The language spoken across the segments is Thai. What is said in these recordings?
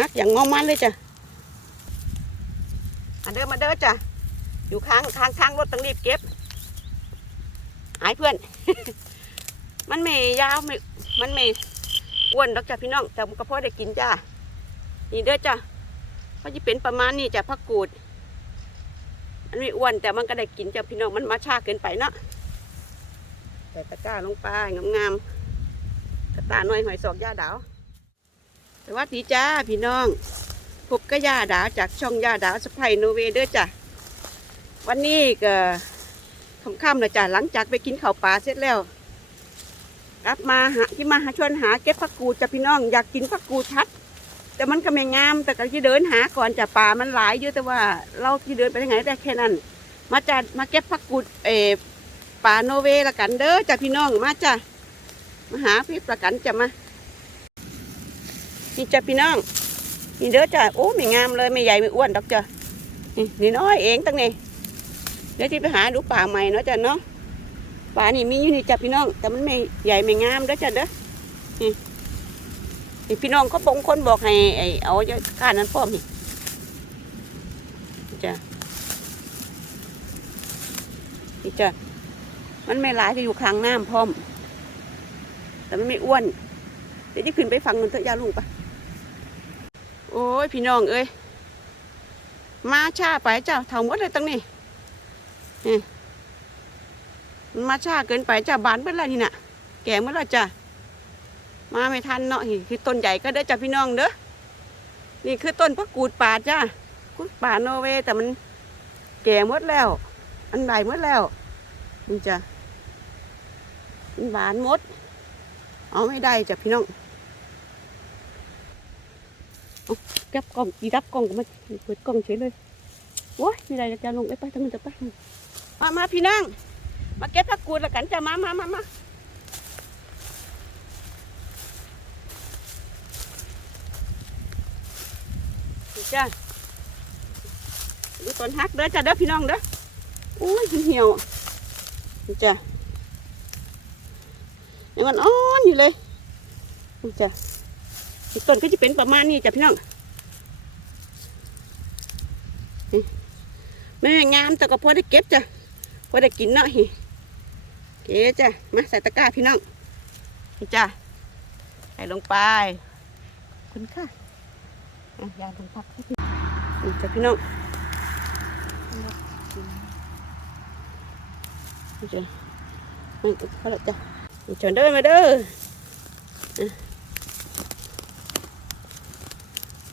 ฮักอย่างงอมันเลยจ้ะอันเดิมมาเด้อจ้ะอยู่ข้างข้างข้างรถต้องรีบเก็บ หายเพื่อน มันไม่ยาวไม่มันไม่อ้วนดอกจ้ะพี่น้อง แต่มันก็พอได้กินจ้านี่เด้อจ้ะก็จะเป็นประมาณนี้จ้ะผักกูด มันไม่อ้วนแต่มันก็ได้กินจ้ะพี่น้องมันมาชาเกินไปเนาะใส่ตะกร้าลงไปงามๆกระตาหน่อยหอยสอกย่าดาว วัสดีจ้าพี่น้องพบกับย่าดาจากช่องย่าดาสไปโนเวเด้อจ้ะวันนี้ก็ค่ำๆเลยจ้ะหลังจากไปกินข้าวปลาเสร็จแล้วกลับมาหาที่มาหาชวนหาเก็บผักกูดจ้ะพี่น้องอยากกินผักกูดทัด แต่มันก็ไม่งามแต่ก็จะเดินหาก่อนจ้ะป่ามันหลายเยอะแต่ว่า เราที่เดินไปทางไหนได้แค่นั้น มาจ้ะมาเก็บผักกูดเออป่าโนเวละกันเด้อจ้ะพี่น้องมาจ้ะมาหาพี่ประกันจะมา นี่จ้ะพี่น้อง นี่เด้อจ้ะโอ้ไม่งามเลยไม่ใหญ่ไม่อ้วนดอกจ้ะนี่นี่น้อยเองตั้งนี่เดี๋ยวที่ไปหาดูป่าใหม่เนาะจ้ะเนาะป่านี่มีอยู่นี่จ้ะพี่น้อง แต่มันไม่ใหญ่ไม่งามเด้อจ้ะเด้อนี่นี่พี่น้องเขาบงคนบอกให้ไอ้เอาจะก้านนั้นพร้อมนี่จ้ะนี่จ้ะมันไม่หลายจะอยู่ข้างน้ำพร้อม แต่มันไม่อ้วน เดี๋ยวจะขึ้นไปฟังมันเถอะยาลุงปะ โอ้ยพี่น้องเอ้ยมาชาไปเจ้าเท่าหมดเลยตั้งนี่นี่มันมาชาเกินไปจ้าบานเมื่อไรนี่น่ะ แก่เมื่อไรจ้ามาไม่ทันเนาะคือต้นใหญ่ก็ได้จ้าพี่น้องเด้อนี่คือต้นพระกูดป่าจ้ากูดป่าโนอเวแต่มันแก่หมดแล้ว อันใบหมดแล้วนี่จ้ะมันหวานหมด เอาไม่ได้จ้ะพี่น้อง เอาเก็บกล่องดีรับกล่องก็มาเปิดกล่องเฉยเลยโอ้ยไม่ได้จะลงไปไปทางนู้นจะไปม ต้นก็จะเป็นประมาณนี้จ้ะพี่น้องไม่งามแต่ก็พอได้เก็บจ้ะพอได้กินเนาะฮิเก๋จ้ะมาใส่ตะกร้าพี่น้องจ้ะใส่ลงไป คุณค่ะยาลงพักให้พี่นี่จ้ะพี่น้องนี่จ้ะไม่พอแล้วจ้ะนี่ชนเด้อมาเด้อ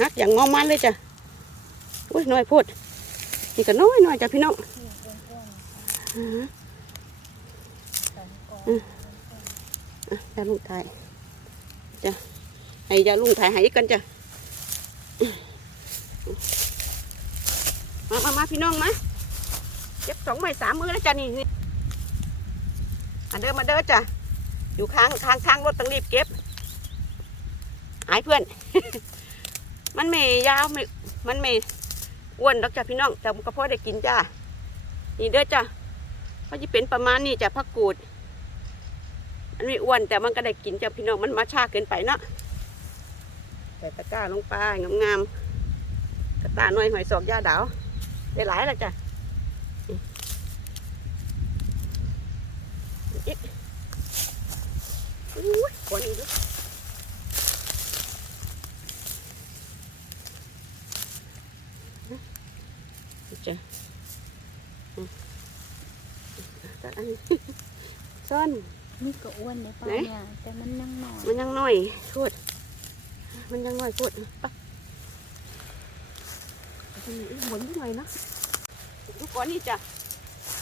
ฮักอย่างงอมันเลยจ้ะอุ้ยน้อยพูดนี่ก็น้อยน้อยจ้ะพี่น้องอ่าอ่าลุงถ่ายจ้ะให้ยาลุงถ่ายให้กันจ้ะมามามาพี่น้องมาเก็บสองใบสามมือแล้วจ้ะนี่นี่อันเดิมมาเด้อจ้ะอยู่ข้างข้างข้างรถต้องรีบเก็บหายเพื่อน มันไม่ยาวไม่มันไม่อ้วนดอกจ้ะพี่น้องแต่มันก็พอได้กินจ้านี่เด้อจ้ะก็จะเป็นประมาณนี้จ้ะผักกูด มันไม่อ้วนแต่มันก็ได้กินจ้ะพี่น้องมันมาชาเกินไปเนาะใส่ตะกร้าลงไปงามๆกระตาหน่อยหอยสอกย่าดาวได้หลายแล้วจ้ะนี่อีกอุ้ยก่อนอีกด้วยจ้ะอืม ตัดอันนี้ซ่อนนี่ก็อ้วนได้ป่ะไหนเนี่ยแต่มันยังหน่อย มันยังน้อยพูดมันยังน้อยพูดไปอันนี้หมุนหน่อยเนาะดูก่อนนี่จ้ะ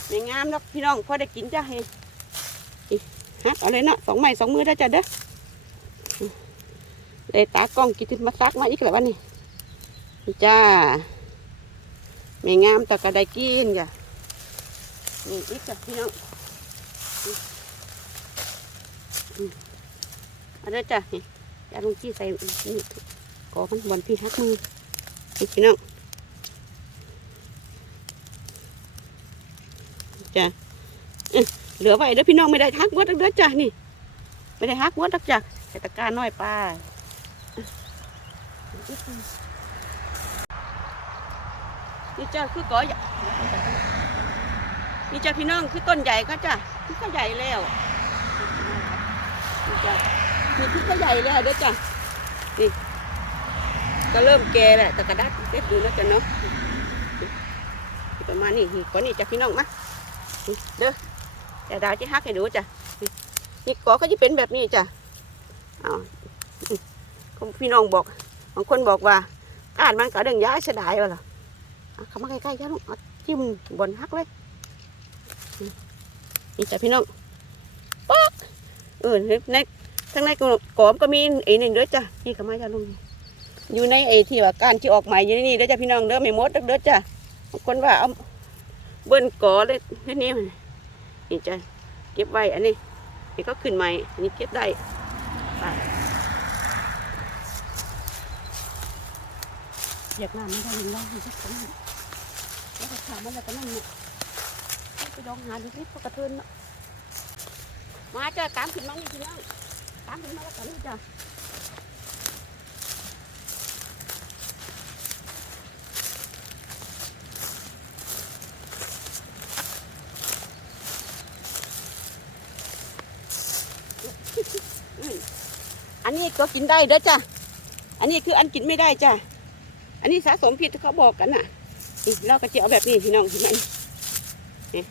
ไม่งามหรอกพี่น้องพอได้กินจ้ะเฮ้ยอีฮักเอาเลยเนาะสองไม้สองมือได้จ้ะเด้อเลยตากล้องกินมาซักมาอีกแล้ววันนี้นี่จ้าไม่งามแต่ก็ได้กินจ้ะ นี่อีกจ้ะพี่น้องเอาเด้จ้ะนี่ยาลงจี้ใส่นี่กอมันบอลพี่ฮักมือนี่พี่น้องจ้ะเอ้เหลือไว้เด้อพี่น้องไม่ได้ฮักวัดเด้อจ้ะนี่ ไม่ได้ฮักวัดดักจ้ะใส่ตะกร้าน้อยป้าจอีกนี่จ้าคือก่อใหญ่ นี่จ้าพี่น้องคือต้นใหญ่ก็จ้ะคือก็ใหญ่แล้วนี่จ้านี่คือก็ใหญ่แล้วเด้อจ้ะนี่ก็เริ่มแก่แหละแต่กระดัดเด็ดดูแล้วจ้ะเนาะประมาณนี้ก่อนนี่จ้ะพี่น้องมาเด้อแต่ดาวจะฮักให้ดูจ้ะนี่กอก็จะเป็นแบบนี้จ้ะเอาพี่น้องบอกบางคนบอกว่าการมันก็เรื่องย้ายเสียดายวะล่ะเอเข้ามาใกล้ๆจ้าลูกเอาทิ่มบนฮักเลย นี่จ้ะพี่น้องป๊อกเออในทั้งในกรอบก็มีไอ้นึ่งด้วยจ้ะนี่เข้ามาจ้าลุงอยู่ในไอ้ที่ว่าการที่ออกใหม่อยู่ในนี่เด้อจ้ะพี่น้องเด้อไม่มดเด้อจ้ะบางคนว่าเอาเบิ้ลกอเลยนี่มันนี่จ้ะเก็บไว้อันนี้นี่ก็ขึ้นใหม่อันนี้เก็บได้ไปอยากน้ำไม่ได้ยินร้องให้สักคนแล้วก็ถามมันแล้วก็นั่นเนี่ย ไปลองหาดูสิพวกกระเทือนเนาะมาจ้ะตามขึ้นมานี่พี่น้องตามขึ้นมาแล้วกันนี่จ้ะอันนี้ก็กินได้เด้อจ้ะ อันนี้คืออันกินไม่ได้จ้ะ อันนี้สะสมผิดที่เขาบอกกันน่ะนี่เราก็จะเอาแบบนี้พี่น้องเห็นไหมนี่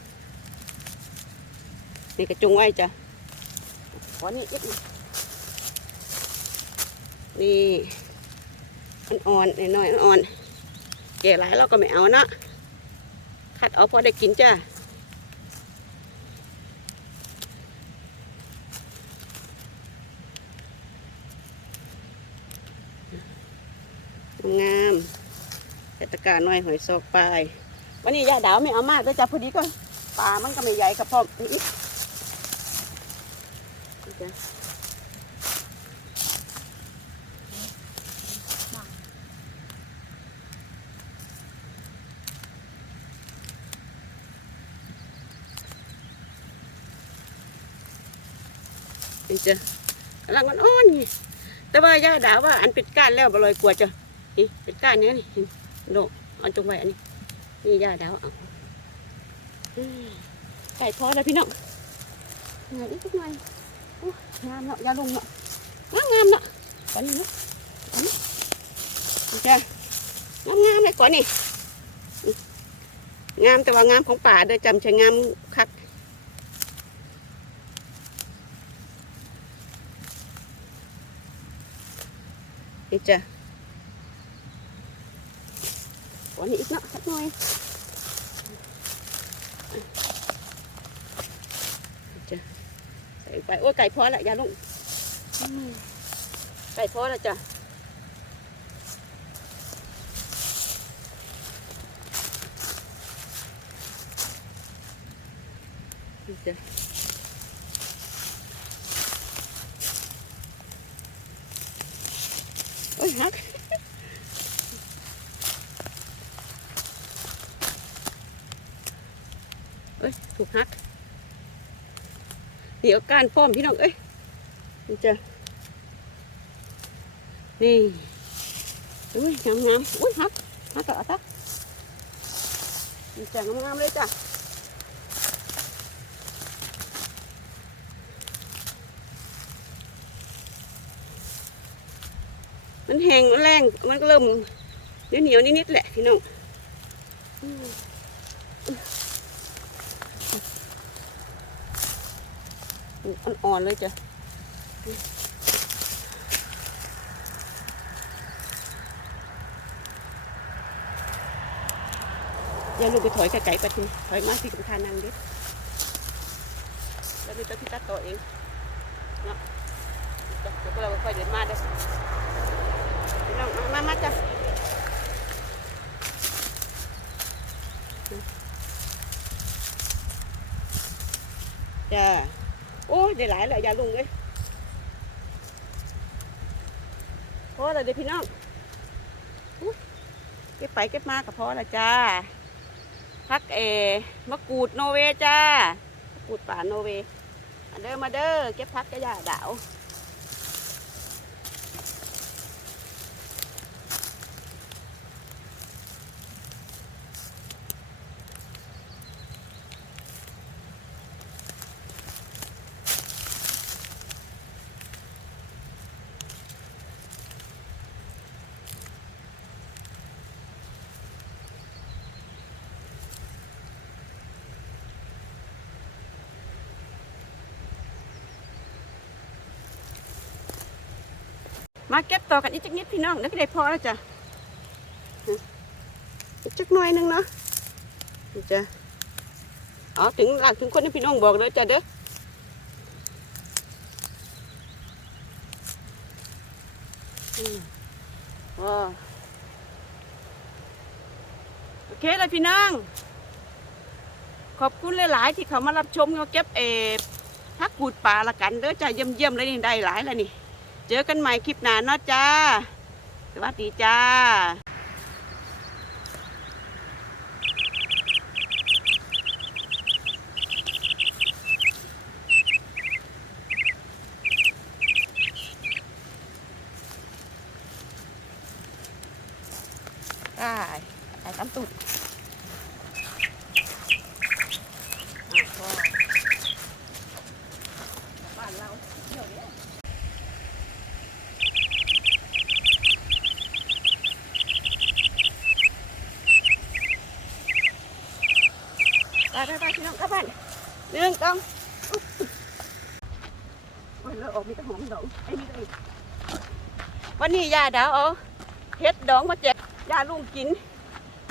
นี่กระจุงไว้จ้ะขอนี่อีกหน่อยนี่อ่อนๆน้อยๆอ่อนๆแก่หลายเราก็ไม่เอานะคัดเอาพอได้กินจ้ะงามๆเทศกาลน้อยหอยซอกปลายวันนี้ยาดาวไม่เอามากด้วยจ้ะพอดีก็ปลามันก็ไม่ใหญ่กับพ่ออีก จ้ะนี่จ้ะกำลังมันอ่อนนี่แต่ว่ายาดาว่าอันเป็นก้านแล้วบลอยกลัวจ้ะนี่เป็นก้านเนี้ยนี่โดเอาจงไว้อันนี้นี่ยาดาวเอาไก่พอแล้วพี่น้องงานอีกสักหน่อย งามเนาะยาลงเนาะงามงามเนาะก่อนนี้เนาะก่อนนี้นี่จ้ะงามงามเลยก่อนนี่นี่งามแต่ว่างามของป่าเด้อจำใช้งามคักนี่จ้ะก่อนนี้อีกเนาะสักหน่อยจ้ะใส่ ไปโอ้ไก่พอละยาลุงไก่พอละจ้ะนี่จ้ะโอ้ยฮักเอ้ยถูกหัก เดี๋ยวการป้อมพี่น้องเอ้ยนี่จะนี่อุ้ยงามงามๆอุ้ยหักหักต่อทักนี่จะงามงามเลยจ้ะมันแห้งมันแรงมันก็เริ่มเหนียวเหนียวๆนิดๆแหละพี่น้อง อ่อนๆเลยจ้ะอย่าลูกไปถอยไก่ๆไปทีถอยมาที่กำทานนางดิแล้วมีตัวพี่ตัดต่อเองเนาะเดี๋ยวพวกเราค่อยเดินมาเด้อน้องมามามาจ้ะจ้า อ้ยได้หลายเลยอย่าลุงเลยพอแล้วเด็พี่น้องเก็บไปเก็บมากับพอแล้วจ้าพักเอมะกรูดโนเวจ้ามะกรูดป่าโนเวมาเด้อมาเด้อเก็บพักกระยาดาว มาเก็บต่อกันอีกจักนิดพี่น้องนึกได้พอแล้วจ้ะอีกจักหน่อยหนึงเนาะนี่จ้ะเอาถึงหลังถึงคนที่พี่น้องบอกเลยจ้ะเด้ออืมว้าโอเคเลยพี่น้อง ขอบคุณหลายๆที่เขามารับชมเขาเก็บเอฟพักกูดป่าละกันเด้อจ้ะเยี่ยมๆเลยนี่ได้หลายแล้วนี่ เจอกันใหม่คลิปหน้าเนาะจ้า สวัสดีจ้า ได้ได้ตามตุดอะพอบ้านเราเที่ยวเนี่ยไปไปไปพี่น้องกลับบ้านเรื่องต้องอุ๊บโอ้ยเราออกมีแต่หอมดอกไอ้นี่เลย วันนี้ยาดาวเอาเฮ็ดดองมาแจกยาลุงกิน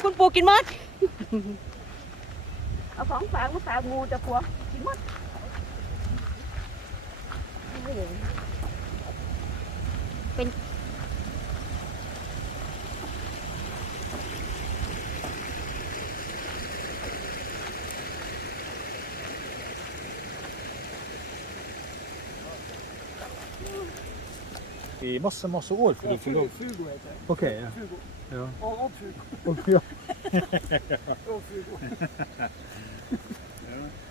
คุณปู่กินมดเอาของฝากมาฝากงูจะพัวกินมดเป็น i masse, masse år för du får lov. Fugo heter det. Okej, ja. Fugo. ja. Ja, Fugo. Och ja. Ja, Fugo.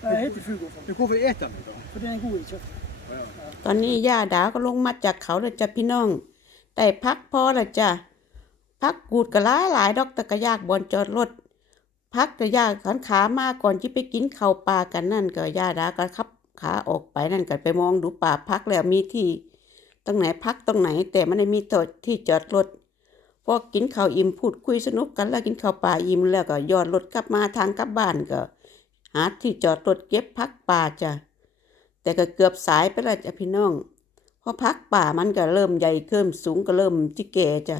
Nej, det heter Fugo. Du får väl äta mig då? För den är god i kött. ตอนนี้ย่าดาวก็ลงมาจากเขาแล้วจ้ะพี่น้อง ได้พักพอแล้วจ้ะพักกูดก็หลายหลายดอกแต่ก็ยากบอนจอดรถ พักก็ยากขันขามาก่อนที่ไปกินข้าวปลากันนั่นก็ย่าดาก็ขับขาออกไปนั่นก็ไปมองดูป่าพักแล้วมีที่ ตรงไหนพักตรงไหน แต่มันไม่มีที่จอดรถพอกินข้าวอิ่มพูดคุยสนุกกันแล้วกินข้าวปลาอิ่มแล้วก็ย้อนรถกลับมาทางกลับบ้านก็ หาที่จอดรถเก็บพักป่าจ้ะแต่ก็เกือบสายไปแล้วจ้ะพี่น้องพราะพักป่ามันก็เริ่มใหญ่เพิ่มสูงก็เริ่มจิเกจ้ะ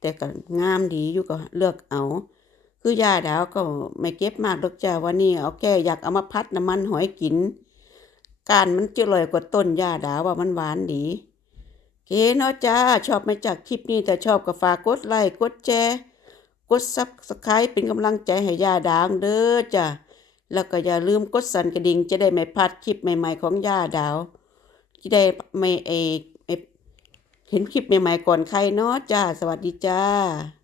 แต่ก็งามดีอยู่ก็เลือกเอา คือยาดาวก็ไม่เก็บมากดอกจ้าวันนี้เอาแก้อยากเอามาพัดน้ำมันหอยกิน การมันจะลอยกว่าต้นยาดาวว่ามันหวานดี เคเนาะจ้า ชอบไหมจากคลิปนี้แต่ชอบก็ฝากกดไลค์กดแชร์กดซับสไครป์เป็นกำลังใจให้ยาดางเด้อจ้าแล้วก็อย่าลืมกดสั่นกระดิ่งจะได้ไม่พลาดคลิปใหม่ๆของย่าดาวจะได้ไม่เอเอเห็นคลิปใหม่ๆก่อนใครเนาะจ้า สวัสดีจ้า